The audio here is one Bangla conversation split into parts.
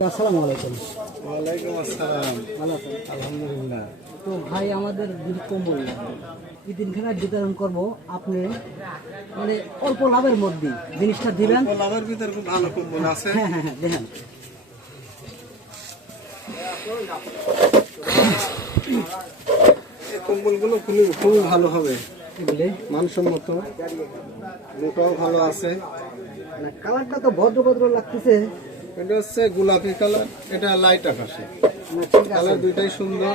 আসসালামু আলাইকুম। ওয়ালাইকুম আসসালাম। ভালো আছেন? আলহামদুলিল্লাহ। তো ভাই আমাদের দুটি কম্বল এই দিনখানে বিতরণ করব। আপনি মানে অল্প লাভের মধ্যে জিনিসটা দিবেন। অল্প লাভের ভিতর খুব ভালো কম্বল আছে। হ্যাঁ হ্যাঁ হ্যাঁ দেখেন। এই কম্বলগুলো খুবই ভালো হবে, এগুলি মানসম্মত, মোটাও ভালো আছে। মানে কালারটা তো ভদ্র ভদ্র লাগতেছে। এটা হচ্ছে গোলাপি কালার, এটা লাইট আকাশে না, ঠিক আছে। কালার, দুইটাই সুন্দর।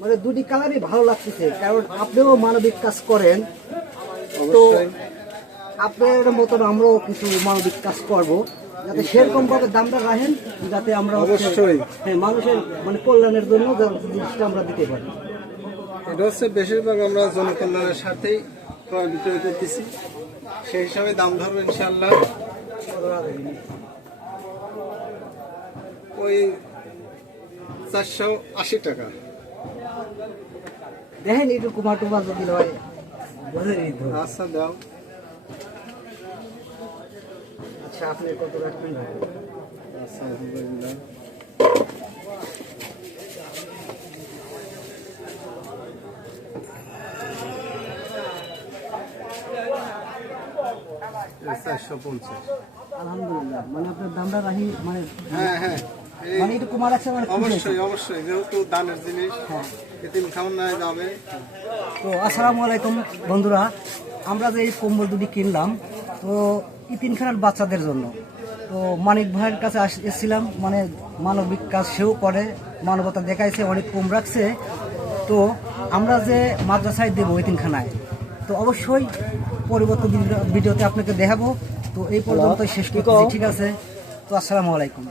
মানে দুটি কালারই ভালো লাগতেছে, কারণ আপনিও মানবিক কাজ করেন। তো অবশ্যই আপনার মতন আমরাও কিছু মানবিক কাজ করব, যাতে সেরকম ভাবে দামটা রাখেন, যাতে আমরা অবশ্যই হ্যাঁ মানুষের মানে কল্যাণের জন্য জিনিসটা আমরা দিতে পারি। এটা হচ্ছে বেশিরভাগ আমরা জনকল্যাণের সাথেই ক্রয় বিক্রয় করতেছি, সেই হিসাবে দাম ধরবো ইনশাল্লাহ। ওই 480 টাকা। দেখেন একটু কুমার টুমার যদি হয় বুঝে নিত। আচ্ছা দাও। আচ্ছা আপনি কত রাখবেন? আচ্ছা আলহামদুলিল্লাহ। এই 450। আলহামদুলিল্লাহ, মানে আপনার দামটা রাখি মানে হ্যাঁ হ্যাঁ, মানে একটু কুমার রাখছে মানে খুশি হয়েছি। অবশ্যই অবশ্যই, যেহেতু দানের জিনিস হ্যাঁ। এতিম খাওয়ানো যাবে। তো আসসালামু আলাইকুম বন্ধুরা, আমরা যে এই কম্বল দুটি কিনলাম, তো এই তিনখানার বাচ্চাদের জন্য। তো মানিক ভাইয়ের কাছে এসেছিলাম, মানে মানবিক কাজ সেও করে, মানবতা দেখাইছে, অনেক কম রাখছে। তো আমরা যে মাদ্রাসায় দেবো ওই তিনখানায়, তো অবশ্যই পরবর্তী ভিডিওতে আপনাকে দেখাবো। তো এই পর্যন্ত শেষ করতেছি, ঠিক আছে? তো আসসালামু আলাইকুম।